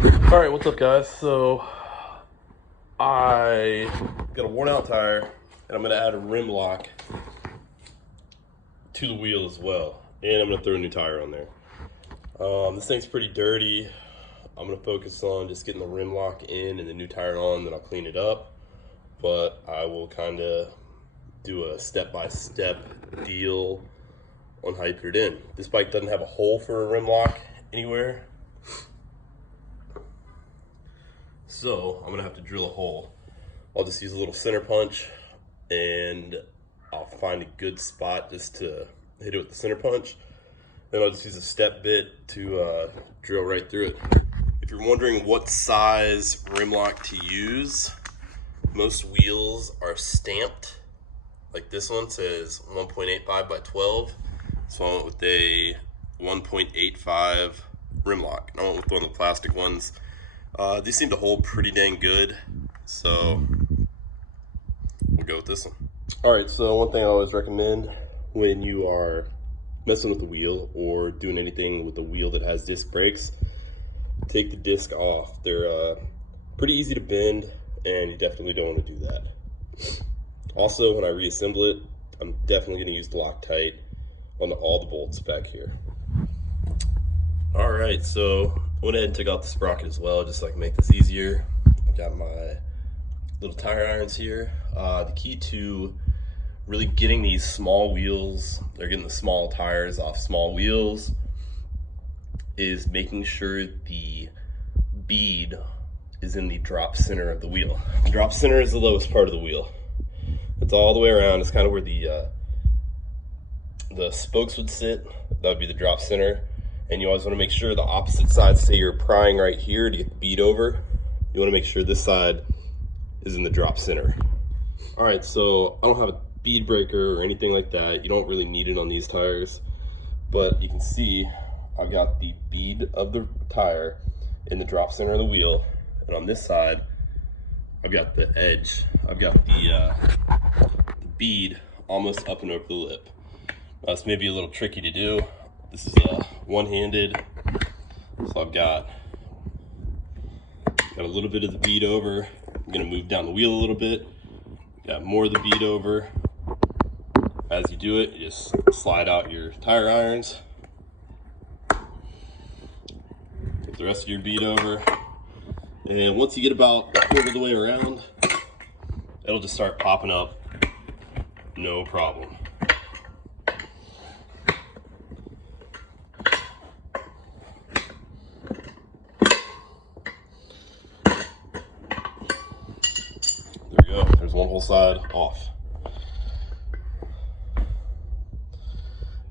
All right, what's up, guys? So I got a worn out tire, and I'm gonna add a rim lock to the wheel as well, and I'm gonna throw a new tire on there. This thing's pretty dirty. I'm gonna focus on just getting the rim lock in and the new tire on, then I'll clean it up. But I will kind of do a step-by-step deal on how you put it in. This bike doesn't have a hole for a rim lock anywhere, so I'm gonna have to drill a hole. I'll just use a little center punch, and I'll find a good spot just to hit it with the center punch. Then I'll just use a step bit to drill right through it. If you're wondering what size rim lock to use, most wheels are stamped. Like this one says 1.85 by 12. So I went with a 1.85 rim lock. I went with one of the plastic ones. These seem to hold pretty dang good, so we'll go with this one. All right, so one thing I always recommend when you are messing with the wheel or doing anything with the wheel that has disc brakes, take the disc off. They're pretty easy to bend, and you definitely don't want to do that. Also, when I reassemble it, I'm definitely going to use the Loctite on all the bolts back here. All right, so I went ahead and took out the sprocket as well, just so I can make this easier. I've got my little tire irons here. The key to really getting these small wheels, or getting the small tires off small wheels, is making sure the bead is in the drop center of the wheel. The drop center is the lowest part of the wheel. It's all the way around. It's kind of where the spokes would sit. That would be the drop center. And you always want to make sure the opposite side, say you're prying right here to get the bead over, you want to make sure this side is in the drop center. All right, so I don't have a bead breaker or anything like that. You don't really need it on these tires, but you can see I've got the bead of the tire in the drop center of the wheel, and on this side I've got the edge. I've got the bead almost up and over the lip. This may be a little tricky to do. This is one-handed, so I've got a little bit of the bead over. I'm gonna move down the wheel a little bit. Got more of the bead over. As you do it, you just slide out your tire irons. Get the rest of your bead over. And once you get about a quarter of the way around, it'll just start popping up, no problem. There we go, there's one whole side off.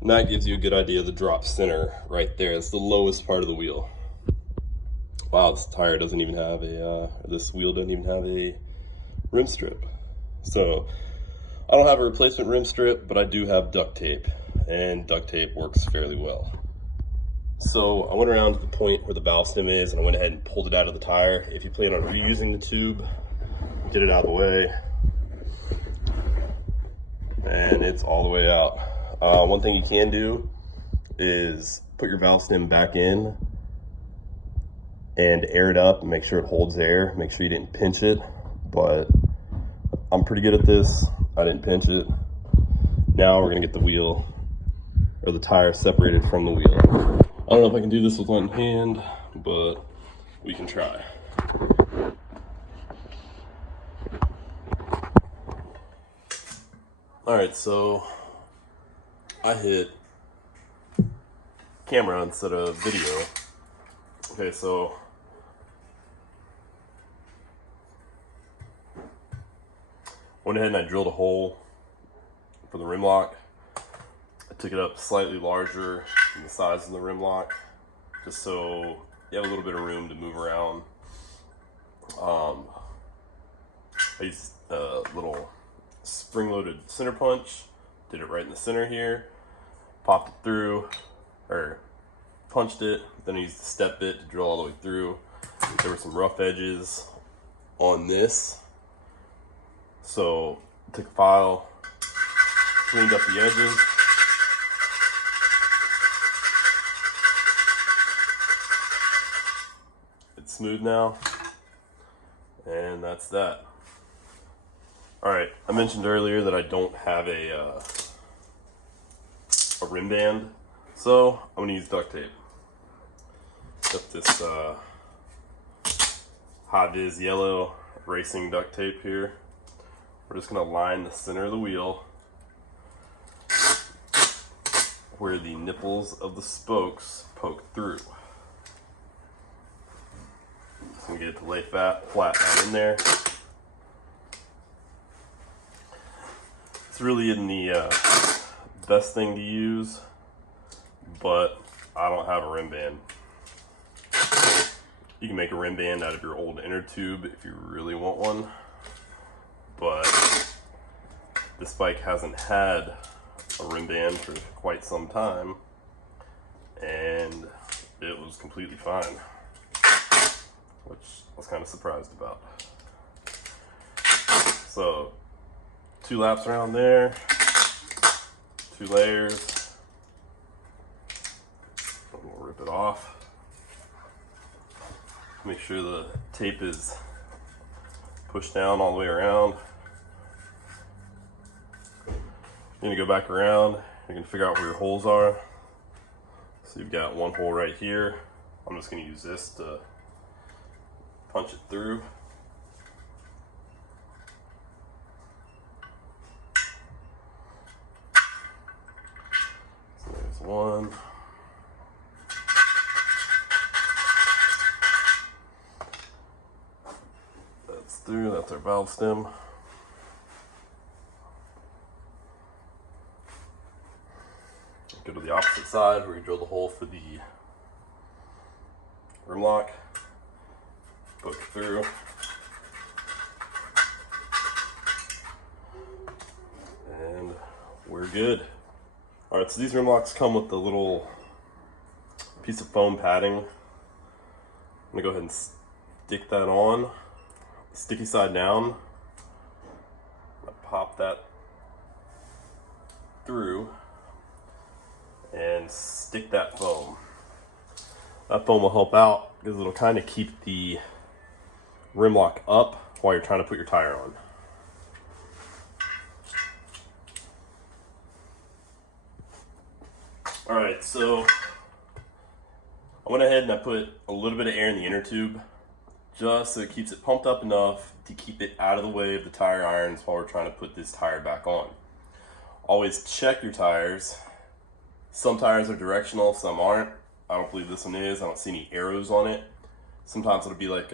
And that gives you a good idea of the drop center right there. It's the lowest part of the wheel. Wow, this tire doesn't even have this wheel doesn't even have a rim strip. So I don't have a replacement rim strip, but I do have duct tape, and duct tape works fairly well. So I went around to the point where the valve stem is, and I went ahead and pulled it out of the tire. If you plan on reusing the tube, get it out of the way. And it's all the way out. One thing you can do is put your valve stem back in and air it up and make sure it holds air. Make sure you didn't pinch it, but I'm pretty good at this. I didn't pinch it. Now we're gonna get the wheel, or the tire, separated from the wheel. I don't know if I can do this with one hand, but we can try. All right, so I hit camera instead of video. Okay, so went ahead and I drilled a hole for the rim lock. I took it up slightly larger than the size of the rim lock, just so you have a little bit of room to move around. I used a little spring-loaded center punch, did it right in the center here, popped it through, or punched it, then I used the step bit to drill all the way through. There were some rough edges on this, so I took a file, cleaned up the edges, smooth now. And that's that. Alright, I mentioned earlier that I don't have a rim band, so I'm going to use duct tape. Got this high-vis yellow racing duct tape here. We're just going to line the center of the wheel where the nipples of the spokes poke through. Just going to get it to lay flat down in there. It's really in the best thing to use, but I don't have a rim band. You can make a rim band out of your old inner tube if you really want one, but this bike hasn't had a rim band for quite some time, and it was completely fine, which I was kind of surprised about. So 2 laps around there, 2 layers, we'll rip it off. Make sure the tape is pushed down all the way around. You're gonna go back around, you can figure out where your holes are. So you've got one hole right here. I'm just gonna use this to punch it through. So there's one. That's through, that's our valve stem. Go to the opposite side where you drill the hole for the rim lock. Poke through. And we're good. Alright, so these rim locks come with the little piece of foam padding. I'm gonna go ahead and stick that on. Sticky side down. Pop that through and stick that foam. That foam will help out because it'll kind of keep the rim lock up while you're trying to put your tire on. Alright, so I went ahead and I put a little bit of air in the inner tube just so it keeps it pumped up enough to keep it out of the way of the tire irons while we're trying to put this tire back on. Always check your tires. Some tires are directional, some aren't. I don't believe this one is. I don't see any arrows on it. Sometimes it'll be like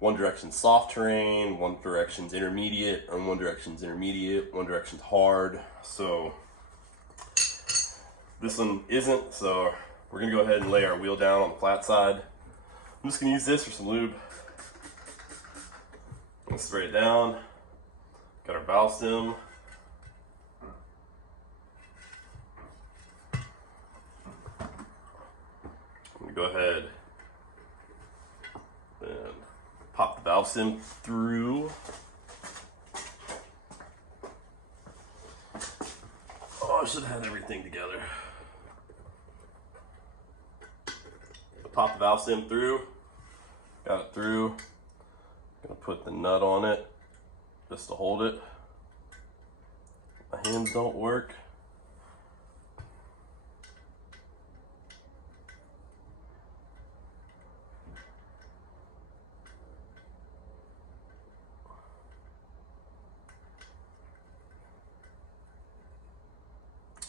one direction soft terrain, one direction's intermediate, or one direction's intermediate, one direction's hard. So this one isn't, so we're gonna go ahead and lay our wheel down on the flat side. I'm just gonna use this for some lube. I'm gonna spray it down. Got our valve stem. Go ahead and pop the valve stem through. Oh, I should have had everything together. Pop the valve stem through. Got it through. Gonna put the nut on it just to hold it. My hands don't work.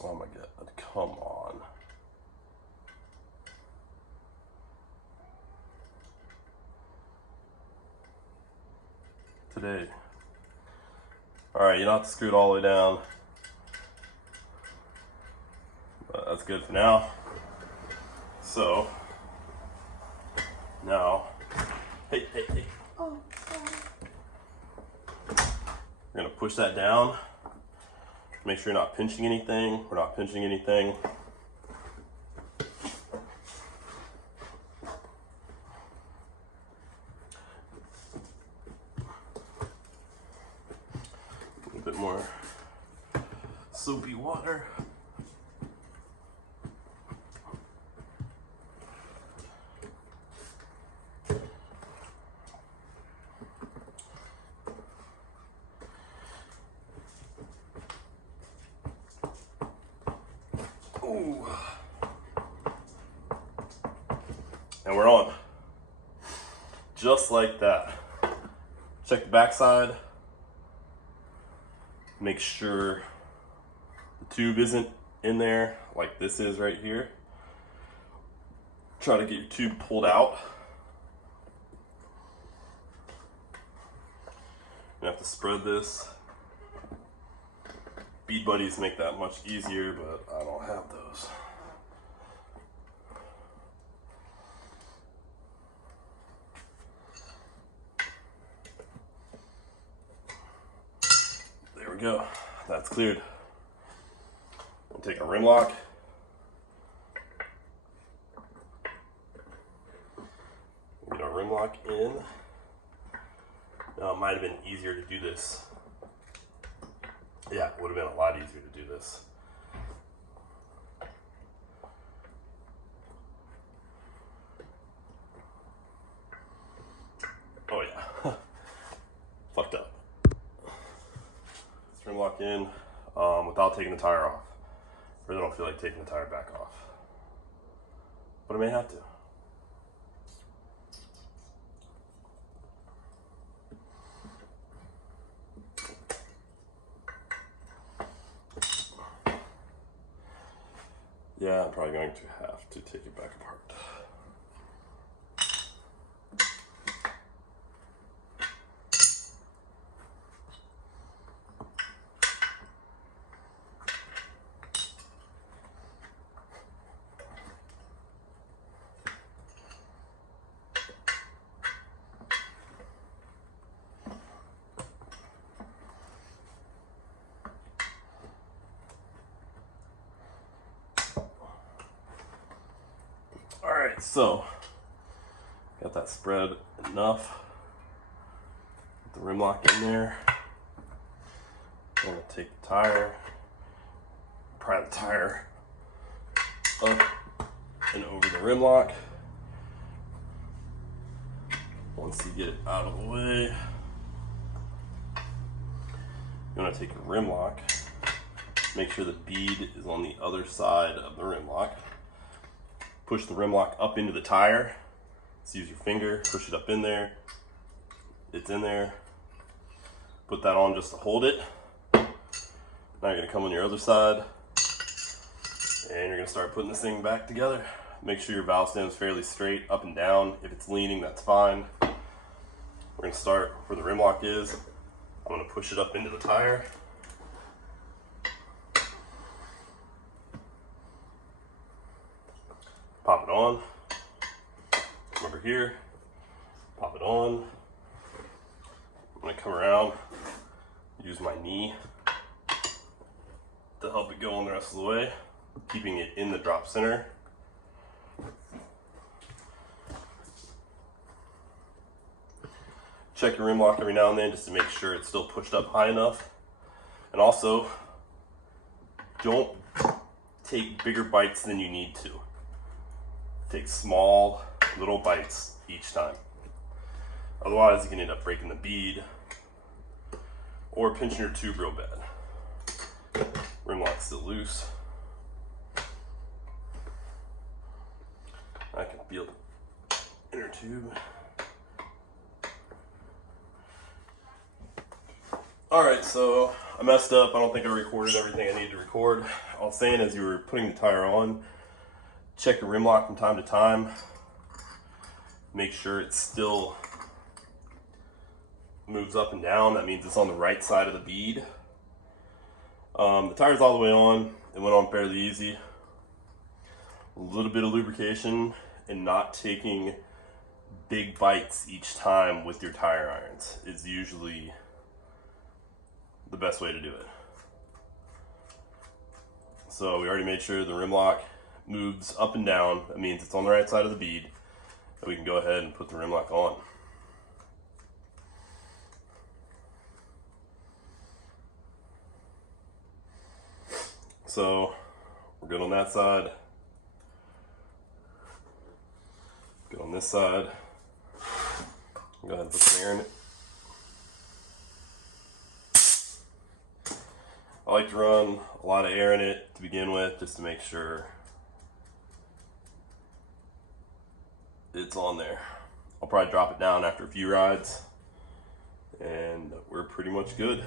Oh my God, come on. Today. All right, you don't have to screw it all the way down. But that's good for now. So, now, hey. Oh, sorry. We're gonna push that down. Make sure you're not pinching anything. We're not pinching anything. A little bit more soapy water. And we're on. Just like that. Check the backside. Make sure the tube isn't in there like this is right here. Try to get your tube pulled out. You have to spread this. Bead buddies make that much easier, but I don't have those. There we go. That's cleared. We'll take a rim lock. Get our rim lock in. Now it might have been easier to do this. Yeah, it would have been a lot easier to do this. Oh yeah, fucked up. Let's rim lock in without taking the tire off. Really don't feel like taking the tire back off, but I may have to. Yeah, I'm probably going to have to take it back apart. Alright, so got that spread enough. Get the rim lock in there. I'm going to take the tire, pry the tire up and over the rim lock. Once you get it out of the way, you want to take your rim lock, make sure the bead is on the other side of the rim lock. Push the rim lock up into the tire. Just use your finger, push it up in there. It's in there. Put that on just to hold it. Now you're gonna come on your other side and you're gonna start putting this thing back together. Make sure your valve stem is fairly straight, up and down. If it's leaning, that's fine. We're gonna start where the rim lock is. I'm gonna push it up into the tire. Pop it on. Come over here. Pop it on. I'm gonna come around, use my knee to help it go on the rest of the way, keeping it in the drop center. Check your rim lock every now and then just to make sure it's still pushed up high enough. And also, don't take bigger bites than you need to. Take small little bites each time. Otherwise you can end up breaking the bead or pinching your tube real bad. Rim lock's still loose. I can feel the inner tube. Alright, so I messed up. I don't think I recorded everything I needed to record. I was saying as you were putting the tire on, check your rim lock from time to time. Make sure it still moves up and down. That means it's on the right side of the bead. The tire's all the way on. It went on fairly easy. A little bit of lubrication and not taking big bites each time with your tire irons is usually the best way to do it. So we already made sure the rim lock moves up and down. That means it's on the right side of the bead. And we can go ahead and put the rim lock on. So we're good on that side. Good on this side. Go ahead and put some air in it. I like to run a lot of air in it to begin with, just to make sure it's on there. I'll probably drop it down after a few rides, and we're pretty much good.